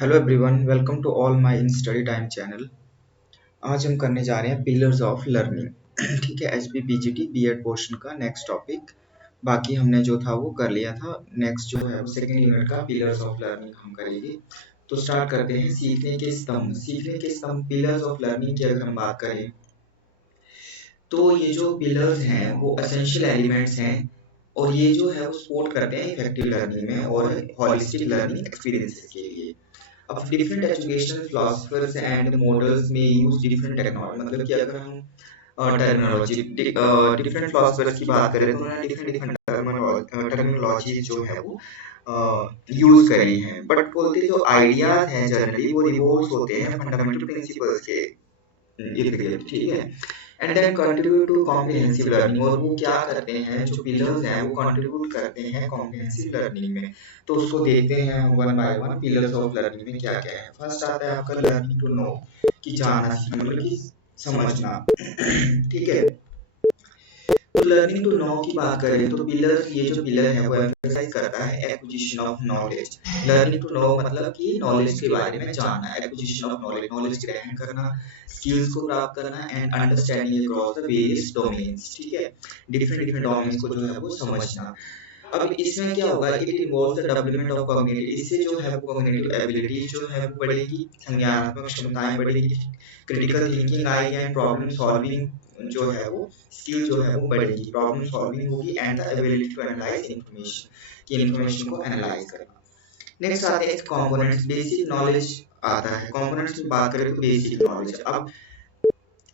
Hello everyone, welcome to all my in study time channel. आज हम करने जा रहे हैं पिलर्स ऑफ लर्निंग। ठीक है, एचपी पीजीटी बीएड पोर्शन का नेक्स्ट टॉपिक। बाकी हमने जो था वो कर लिया था। नेक्स्ट जो है वो सेकेंड यूनिट का पिलर्स ऑफ लर्निंग हम करेंगे। तो स्टार्ट करते हैं। सीखने के स्तंभ पिलर्स ऑफ लर्निंग की अगर हम बात करें तो ये जो पिलर्स हैं वो एसेंशियल एलिमेंट्स हैं और ये जो है वो सपोर्ट करते हैं इफेक्टिव लर्निंग में और हॉलिस्टिक लर्निंग एक्सपीरियंसेस के लिए। अब different educational philosophers and models में यूज डिफरेंट टेक्नोलॉजी, मतलब कि अगर हम टर्मिनोलॉजी डिफरेंट फिलोसफर्स की बात करें तो उन्होंने डिफरेंट डिफरेंट टर्मिनोलॉजी जो है वो यूज करी है, बट बोलते जो आइडियाज हैं जनरली वो रिवॉल्व्स होते हैं फंडामेंटल प्रिंसिपल्स के इर्द गिर्द। ठीक है, and then contribute to comprehensive learning. और वो क्या करते हैं, जो पिलर्स हैं वो कंट्रीब्यूट करते हैं कॉम्प्रिहेंसिव लर्निंग में। तो उसको देखते हैं हम one by one pillars of learning में क्या क्या है। फर्स्ट आता है आपका लर्निंग टू नो, कि जानना सीखना, मतलब कि समझना। ठीक है, तो लर्निंग टू नो की बात करें तो पिलर, ये जो पिलर है वो एम्फसाइज करता है acquisition of knowledge. Learning to know मतलब कि नॉलेज के बारे में जानना, एक्विजिशन ऑफ नॉलेज, नॉलेज ग्रहण करना, स्किल्स को प्राप्त करना and understanding across the various domains. ठीक है, डिफरेंट डिफरेंट डोमेन्स को जो है वो समझना। अब इसमें क्या होगा, it involves the development of cognitive, इससे जो है वो कॉग्निटिव एबिलिटी जो है वो बढ़ेगी, संज्ञानात्मक क्षमताएं बढ़ेगी, क्रिटिकल थिंकिंग आएगी एंड प्रॉब्लम सॉल्विंग जो है वो स्किल जो है वो बढ़ेगी, प्रॉब्लम सॉल्विंग होगी and the ability to analyze information, कि इंफॉर्मेशन को एनालाइज करना। नेक्स्ट आते हैं कंपोनेंट्स, बेसिक नॉलेज आता है। कंपोनेंट्स की बात करें तो बेसिक नॉलेज, अब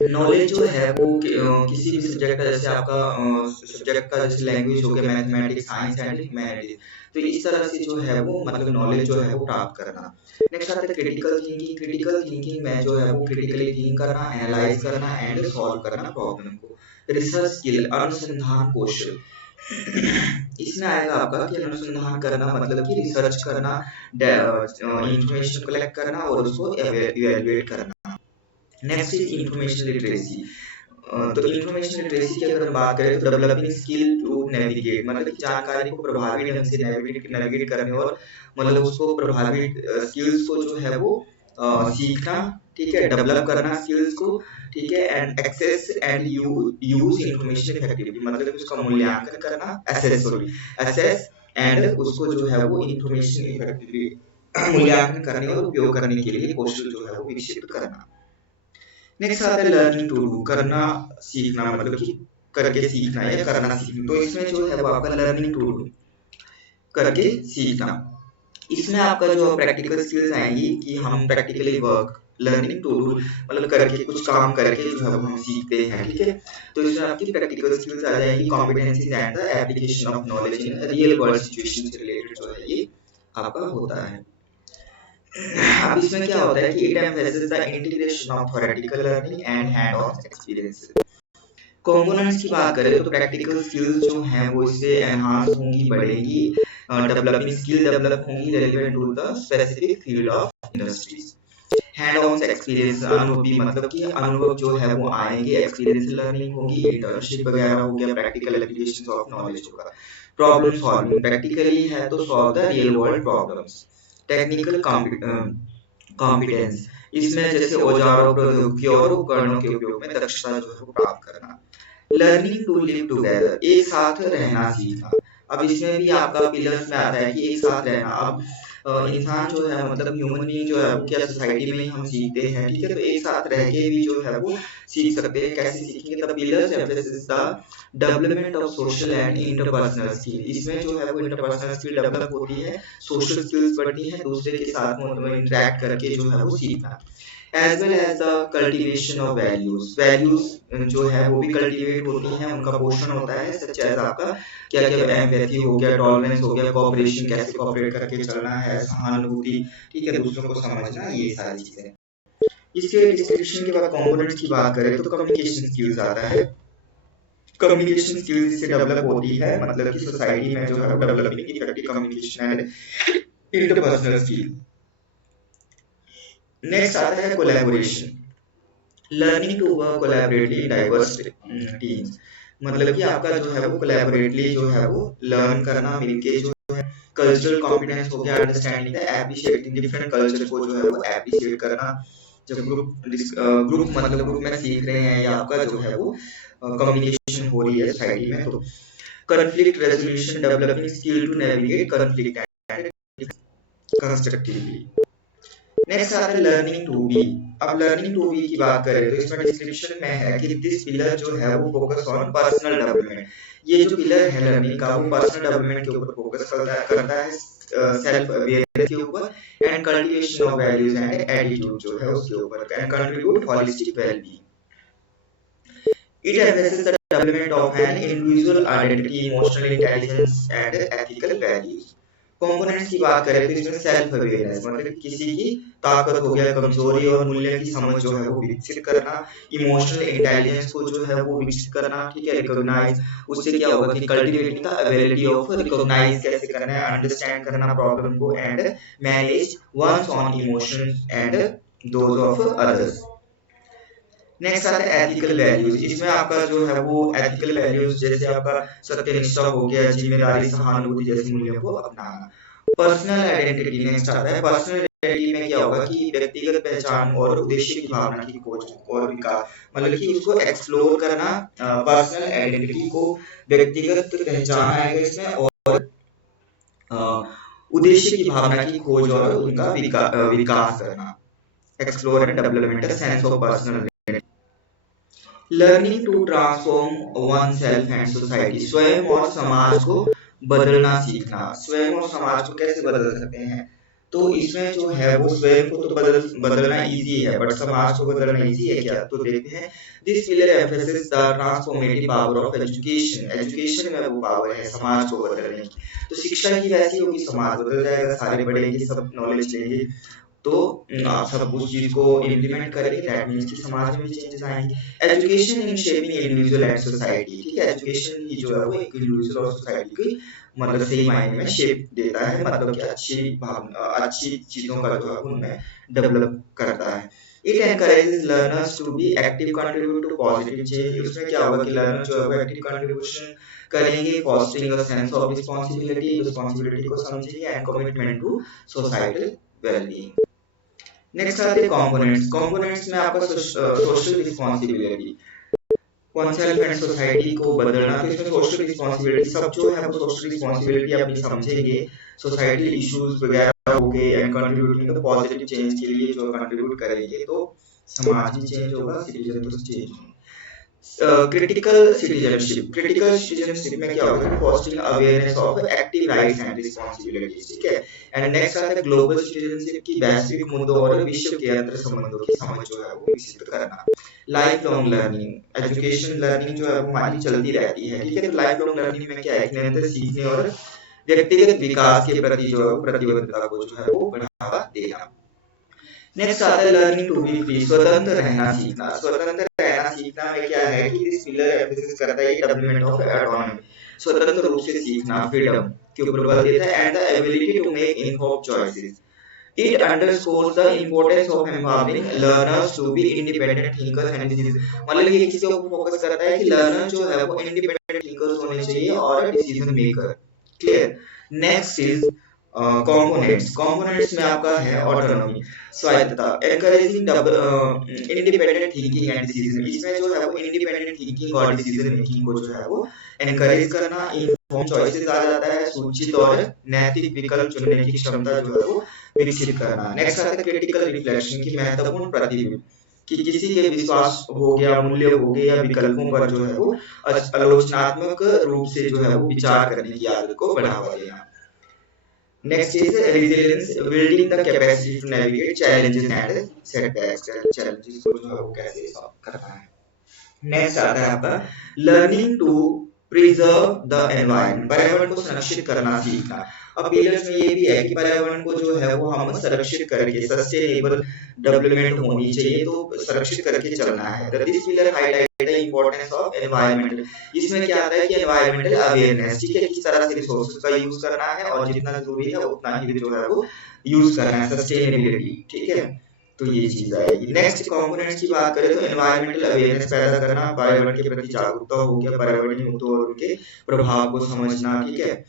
नॉलेज जो है वो किसी भी सब्जेक्ट का, जैसे आपका सब्जेक्ट का जैसे लैंग्वेज हो गया, मैथमेटिक्स, साइंस एंड ह्यूमैनिटीज, तो इस तरह से जो है वो मतलब नॉलेज जो है वो प्राप्त करना। नेक्स्ट आता है क्रिटिकल थिंकिंग। क्रिटिकल थिंकिंग में जो है वो क्रिटिकली थिंक करना, एनालाइज करना एंड सॉल्व करना प्रॉब्लम को। रिसर्च स्किल, अनुसंधान कौशल, इसमें आएगा आपका कि अनुसंधान करना मतलब कि रिसर्च करना, इंफॉर्मेशन कलेक्ट करना और उसको इवेलुएट करना। Next is information literacy. तो इंफॉर्मेशन लिटरेसी की अगर हम बात करें तो डेवलपिंग स्किल टू नेविगेट, मतलब कि जानकारी को प्रभावी ढंग से नेविगेट करने और मतलब उसको प्रभावी स्किल्स को जो है वो सीखना। ठीक है, डेवलप करना स्किल्स को। ठीक है, and access and use information effectively, मतलब उसका मूल्यांकन करना, एसेस एंड उसको जो है वो इंफॉर्मेशन इफेक्टिवली मूल्यांकन करने और उपयोग करने के लिए कौशल जो है वो विकसित करना। नेक्स्ट आता है लर्निंग टू डू, करना सीखना, मतलब कि करके सीखना या करना सीखना। तो इसमें जो है वो आपका लर्निंग टू डू, करके सीखना। इसमें आपका जो प्रैक्टिकल स्किल्स आएंगी कि हम practically work, learning to do मतलब करके कुछ काम करके जो है वो हम सीखते हैं। ठीक है, तो इसमें आपकी प्रैक्टिकल स्किल्स आ जाएंगी, competencies and the application of knowledge in real world situation से रिलेटेड जो है ये आपका होता है। अब इसमें क्या होता है कि it emphasis the integration of theoretical learning and hand on experience. Components की बात करें तो प्रैक्टिकल स्किल्स जो हैं वो इससे एनहांस होंगी, बढ़ेंगी, डेवलपिंग स्किल डेवलप होंगी relevant to the specific field of industries. Hand on experience, अनुभवी मतलब कि अनुभव जो है वो आएंगे, एक्सपीरियंस लर्निंग होगी, इंटर्नशिप वगैरह हो गया, प्रैक्टिकल एप्लीकेशंस ऑफ नॉलेज होगा। प्रॉब्लम सॉल्विंग, प्रैक्टिकली है तो solve the real world problems. Technical competence, इसमें जैसे औजारों, प्रौद्योगिकी और उपकरणों के उपयोग में दक्षता जो है वो प्राप्त करना। लर्निंग टू लिव टुगेदर, एक साथ रहना सीखना। अब इसमें भी आपका पिलर्स में आता है कि एक साथ रहना। अब इंसान जो है मतलब ह्यूमन बीइंग जो है वो क्या सोसाइटी में ही हम सीखते हैं। ठीक है, तो एक साथ रह के भी जो है वो सीख सकते हैं। कैसे सीखेंगे, the pillars emphasis the development of social and interpersonal skill. इसमें जो है वो इंटरपर्सनल स्किल डेवलप होती है, सोशल स्किल्स बढ़ती है, दूसरे के साथ मतलब इंटरेक्ट करके जो है वो सीखना। As well as the cultivation of values, values जो है वो भी कल्टीवेट होती हैं, उनका पोषण होता है, सच एज आपका क्या क्या एम्पैथी हो गया, टॉलरेंस हो गया, कोऑपरेशन, कैसे कोऑपरेट करके चलना है, सहानुभूति, ठीक है, दूसरों को समझना, ये सारी चीजें। इसके डिस्क्रिप्शन के बाद कंपोनेंट्स की बात करें तो कम्युनिकेशन स्किल्स आता है। कम्युनिकेशन स्किल्स से डेवलप होती है, मतलब कि सोसाइटी में जो है developing effective communication and interpersonal skill. Next आता है collaboration, learning to work collaboratively in diverse teams, मतलब कि आपका जो है वो कोलैबोरेटली जो है वो लर्न करना, मिलके जो है कल्चरल कॉम्पिटेंस हो गया, understanding the appreciating different culture को जो है वो एप्रिशिएट करना। जब ग्रुप मतलब ग्रुप में सीख रहे हैं या आपका जो है वो कम्युनिकेशन हो रही है सोसाइटी में, तो conflict resolution, developing skill to navigate conflict and constructively. Next आता है लर्निंग टू बी। अब लर्निंग टू बी की बात करें तो इसमें डिस्क्रिप्शन में है कि दिस पिलर जो है वो फोकस ऑन पर्सनल डेवलपमेंट। ये जो पिलर है लर्निंग का वो पर्सनल डेवलपमेंट के ऊपर फोकस करता है, सेल्फ अवेयरनेस के ऊपर and cultivation of values and attitude जो है उसके ऊपर, and contribute holistic wellbeing. It addresses the development of an individual identity, emotional intelligence and ethical values. Components की बात करें तो इसमें सेल्फ अवेयरनेस मतलब किसी की ताकत हो गया, कमजोरी और मूल्य की समझ जो है वो विकसित करना, इमोशनल इंटेलिजेंस को जो है वो विकसित करना, ठीक है, रिकॉग्नाइज, उससे क्या होगा कि cultivating the ability of recognize कैसे करना है, अंडरस्टैंड करना प्रॉब्लम को and manage one's own emotion and those of others. Next आता है एथिकल वैल्यूज। इसमें आपका जो है वो एथिकल वैल्यूज जैसे आपका सत्यनिष्ठा हो गया, जिम्मेदारी, सहानुभूति जैसे मूल्यों को अपनाना। पर्सनल आइडेंटिटी नेक्स्ट आता है। पर्सनल आइडेंटिटी में क्या होगा कि व्यक्तिगत पहचान और उद्देश्य की भावना की खोज और विकास, मतलब कि उसको एक्सप्लोर करना। पर्सनल आइडेंटिटी को व्यक्तिगत पहचान आएगा इसमें, और उद्देश्य की भावना की खोज और उनका विकास करना, explore and development sense of personal. Learning to transform oneself and society, स्वयं और समाज को बदलना सीखना। स्वयं और समाज को कैसे बदल सकते हैं, तो इसमें जो है वो स्वयं को तो बदलना इजी है, बट समाज को बदलना इजी है क्या, तो देखते हैं। This pillar emphasis the transformative power of education. Education में वो पावर है समाज को बदलने की। तो शिक्षा की वैसी होगी, समाज बदल जाएगा, सारे पढ़ेंगे, सब नॉलेज लेंगे, तो आप सब उस चीज को इम्प्लीमेंट करेंगे, दैट मींस कि समाज में भी चेंजेस आएंगे। Education in shaping individual and society, ठीक है, एजुकेशन ही जो है वो एक इंडिविजुअल और सोसाइटी की मतलब सही मायने में शेप देता है, मतलब कि अच्छी भावना, अच्छी चीजों का जो है उनमें डेवलप करता है। It encourages learners to be active contribute to positive change. उसमें क्या होगा कि लर्नर जो है वो एक्टिव कंट्रीब्यूशन करेंगे, fostering a sense of responsibility को समझेंगे and commitment to societal wellbeing. Next आते हैं कंपोनेंट्स। कंपोनेंट्स में आपका social responsibility, oneself and society को बदलना। तो इसमें सोशल रिस्पांसिबिलिटी सब जो है वो सोशल रिस्पांसिबिलिटी अपनी समझेंगे, सोसाइटल इश्यूज वगैरह हो गए and contributing to positive change के लिए जो कंट्रीब्यूट करेंगे, तो समाज भी चेंज होगा, सिटीजन तो चेंज होंगे। क्रिटिकल सिटीजनशिप में क्या होगा, fostering awareness of active rights and responsibilities, ठीक है। एंड नेक्स्ट आता है ग्लोबल सिटीजनशिप की वैश्विक मुद्दों और विश्व के अंतर संबंधों की समझ जो है वो विकसित करना। Life long learning, education learning जो है वो हमारी चलती रहती है, ठीक है। तो लाइफ लॉन्ग लर्निंग में क्या है, निरंतर सीखने और व्यक्तिगत विकास के प्रति जो है प्रतिबद्धता को जो है वो बढ़ावा देना। नेक्स्ट आता है लर्निंग टू बी फ्री, स्वतंत्र रहना सीखना। स्वतंत्र रहना सीखना में क्या है कि दिस पिलर एम्फेसिस करता है डेवलपमेंट ऑफ ऑटोनॉमी, स्वतंत्र रूप से सीखना, फ्रीडम के ऊपर बल देता है, and the ability to make informed choices. It underscores the importance of empowering learners to be independent thinkers and decision, मतलब ये किसी को फोकस करता है कि लर्नर जो है वो इंडिपेंडेंट थिंकर्स होने चाहिए और decision maker. Clear. Next is components में आपका है ऑटोनॉमी, स्वायत्तता, encouraging independent thinking and decision. इसमें जो है वो इंडिपेंडेंट थिंकिंग और डिसीजन मेकिंग को जो है वो एनकरेज करना, इन्फॉर्म चॉइसेस आ जाता है, सूचित और नैतिक विकल्प चुनने की क्षमता जो है वो विकसित करना। नेक्स्ट आता है क्रिटिकल रिफ्लेक्शन की महत्वपूर्ण प्रतिबिंब, कि किसी के विश्वास हो गया, मूल्य हो गया या विकल्पों पर जो है वो आलोचनात्मक रूप से जो है वो विचार करने की आदत को बढ़ावा देना। Next is resilience, building the capacity to navigate challenges and setbacks, challenges को जो है वो कैसे सॉल्व करना है। नेक्स्ट आता है आपका learning to preserve the environment, पर्यावरण को संरक्षित करना सीखना। अब पिलर्स में ये भी है कि पर्यावरण को जो है वो हम संरक्षित करके सस्टेनेबल डेवलपमेंट होनी चाहिए, तो संरक्षित करके चलना है। This pillar highlight the importance of environment. इसमें क्या आता है कि एनवायरमेंटल अवेयरनेस, ठीक है, किस तरह से रिसोर्सेज का यूज करना है और जितना जरूरी है उतना ही जो है वो यूज करना है, सस्टेनेबिलिटी, ठीक है, तो ये चीज आएगी। नेक्स्ट कंपोनेंट्स की बात करें तो एनवायरमेंटल अवेयरनेस पैदा करना, पर्यावरण के प्रति जागरूकता हो गया, पर्यावरणीय मुद्दों और उनके प्रभाव को समझना, ठीक है।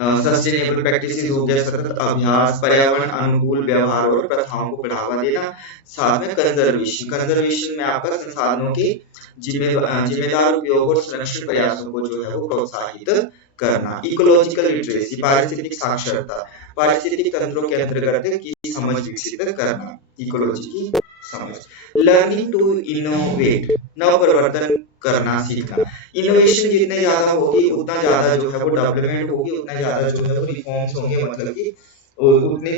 सस्टेनेबल प्रैक्टिसेस हो गया, सतत अभ्यास, पर्यावरण अनुकूल व्यवहार और प्रथाओं को बढ़ावा देना। साथ में कंजर्वेशन, कंजर्वेशन में आपका संसाधनों के जिम्मेदार उपयोग और संरक्षण प्रयासों को जो है वो प्रोत्साहित करना। इकोलॉजिकल लिटरेसी, पारिस्थितिक साक्षरता, पारिस्थितिक तंत्रों के अंतर्गत की समझ विकसित करना, इकोलॉजी की समझ। लर्निंग टू इनोवेट, नव परिवर्तन करना सीखना। इनोवेशन जितने ज्यादा होगी उतना ज्यादा जो है वो डेवलपमेंट होगी, उतना ज्यादा जो है वो रिफॉर्म्स होंगे, मतलब कि उतने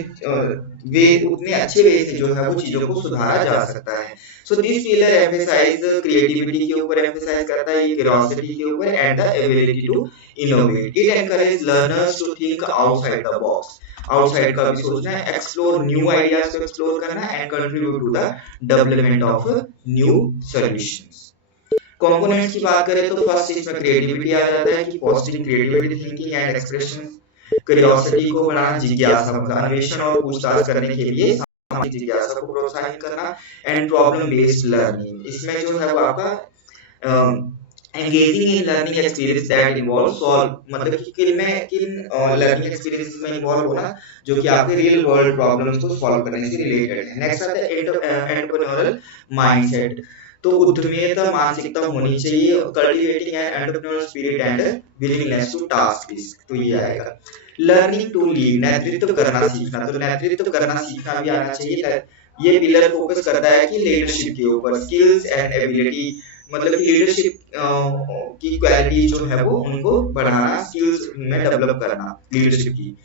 वे उतने अच्छे वे से जो है वो चीजों को सुधारा जा सकता है। So this pillar emphasize creativity के ऊपर एम्फसाइज करता है, क्यूरियोसिटी के ऊपर and the ability to innovate. It encourage learners to think outside the box, outside का भी सोचना है, एक्सप्लोर न्यू आइडियाज को एक्सप्लोर करना and contribute to the development of new solutions. Components की बात करें तो फर्स्ट इसमें क्रिएटिविटी आ जाता है कि fostering creativity thinking and expression, curiosity को बढ़ाना, जिज्ञासा मतलब अन्वेषण और पूछताछ करने के लिए सामाजिक जिज्ञासा को प्रोत्साहित करना एंड प्रॉब्लम बेस्ड लर्निंग। इसमें जो है वो आपका engaging in learning experience that involve solve, मतलब कि किन लर्निंग एक्सपीरियंस में इन्वॉल्व होना जो कि आपके रियल वर्ल्ड प्रॉब्लम्स को सॉल्व करने से रिलेटेड है। नेक्स्ट आता है एंटरप्रेन्योरल माइंडसेट, तो उद्यमिता मानसिकता होनी चाहिए, cultivating and entrepreneurial spirit and willingness to task risk, तो ये आएगा। लर्निंग टू लीड, नेतृत्व करना सीखना, तो नेतृत्व करना सीखना भी आना चाहिए। ये पिलर फोकस करता है कि लीडरशिप के ऊपर, स्किल्स एंड एबिलिटी, मतलब लीडरशिप की क्वालिटी जो है वो उनको बढ़ाना, स्किल्स में डेवलप करना लीडरशिप की।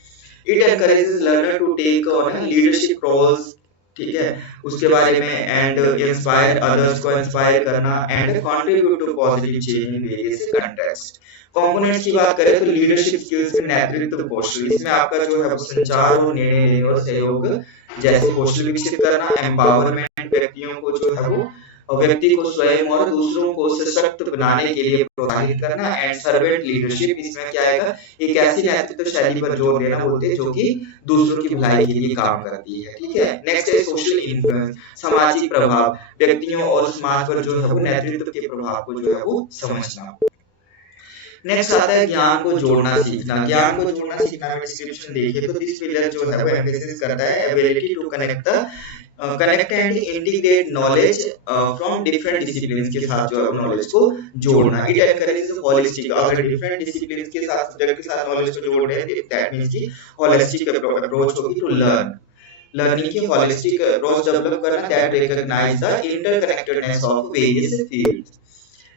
It encourages learner to take on leadership roles, ठीक है, उसके बारे में, एंड इंस्पायर अदर्स को इंस्पायर करना and contribute to positive change in various context. Components की बात करें तो लीडरशिप स्किल्स में नेतृत्व कौशल, इसमें आपका जो है संचार और निर्णय लेने और सहयोग जैसे कौशल विकसित करना, एम्पावरमेंट, व्यक्तियों को जो है वो व्यक्ति को स्वयं और दूसरों को सशक्त बनाने के लिए प्रोत्साहित करना एंड सर्वेंट लीडरशिप, इसमें क्या आएगा, एक ऐसी नेतृत्व शैली पर जोर देना बोलते हैं जो कि दूसरों की भलाई के लिए काम करती है, ठीक है। नेक्स्ट है सोशल इन्फ्लुएंस, सामाजिक प्रभाव, व्यक्तियों और समाज पर जो है वो नेतृत्व के प्रभाव को जो है वो समझना। नेक्स्ट आता है ज्ञान को जोड़ना सीखना, ज्ञान को जोड़ना सीखना में डिस्क्रिप्शन देखिए तो दिस पिलर जो है वो एम्फेसिस करता है ability to connect and integrate knowledge from different disciplines के साथ जो है नॉलेज को जोड़ना। इट एनकरेजेस होलिस्टिक, अगर डिफरेंट डिसिप्लिन्स के साथ सब्जेक्ट के साथ नॉलेज को जोड़ रहे हैं दैट मींस कि होलिस्टिक अप्रोच होगी टू लर्निंग की होलिस्टिक अप्रोच डेवलप करना that recognize the interconnectedness of various fields.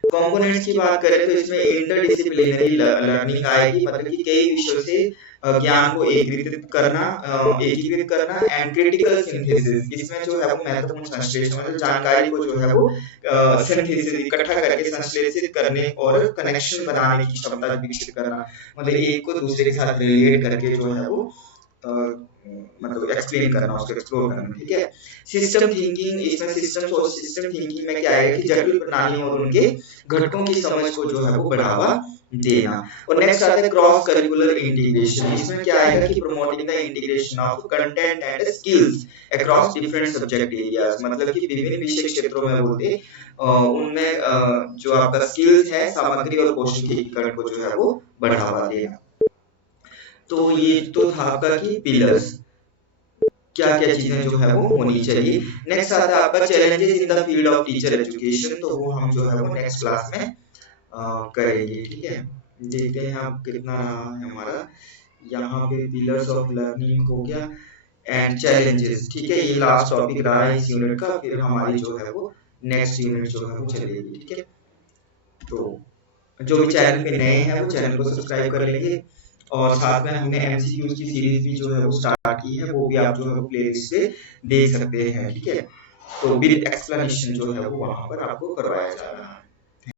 Components की बात करें तो इसमें इंटरडिसिप्लिनरी लर्निंग आएगी, मतलब कि कई विषयों से ज्ञान को एकीकृत करना एंड क्रिटिकल सिंथेसिस, इसमें जो है वो महत्वपूर्ण संश्लेषण, मतलब जानकारी को जो है वो सिंथेसिस इकट्ठा करके संश्लेषित करने और कनेक्शन बनाने की क्षमता विकसित करना, मतलब एक को दूसरे के साथ रिलेट करके जो है वो मतलब एक्सप्लेन करना, उसको एक्सप्लोर करना, ठीक है। सिस्टम थिंकिंग, इसमें सिस्टम थिंकिंग में क्या है कि जटिल प्रणालियों और उनके घटकों की समझ को जो है वो बढ़ावा देना। और नेक्स्ट आता है क्रॉस करिकुलर इंटीग्रेशन, इसमें क्या आएगा कि promoting the integration of content and skills across different subject areas, मतलब कि विभिन्न विषय क्षेत्रों में बोलते उनमें जो आपका स्किल्स है, सामग्री और कौशल के एकीकरण को जो है वो बढ़ावा देना। तो ये तो था आपका कि पिलर्स, क्या क्या चीजें जो है वो होनी चाहिए। नेक्स्ट आता है आपका challenges in the field of teacher education, तो वो हम जो है वो नेक्स्ट क्लास में करेंगे, ठीक है। देखते हैं आप कितना है हमारा, यहाँ पे पिलर्स ऑफ लर्निंग हो गया एंड चैलेंजेस, ठीक है। ये लास्ट टॉपिक रहा है इस यूनिट का, फिर हमारी जो है वो नेक्स्ट यूनिट जो है वो चलेगी, ठीक है। तो जो भी चैनल पे नए हैं वो चैनल को सब्सक्राइब कर लेंगे, और साथ में हमने एमसीक्यूज की सीरीज भी जो है वो स्टार्ट की है, वो भी आप जो है वो प्लेलिस्ट पे देख सकते हैं, ठीक है। तो विद एक्सप्लेनेशन जो है वो वहां पर आपको करवाया जा रहा है।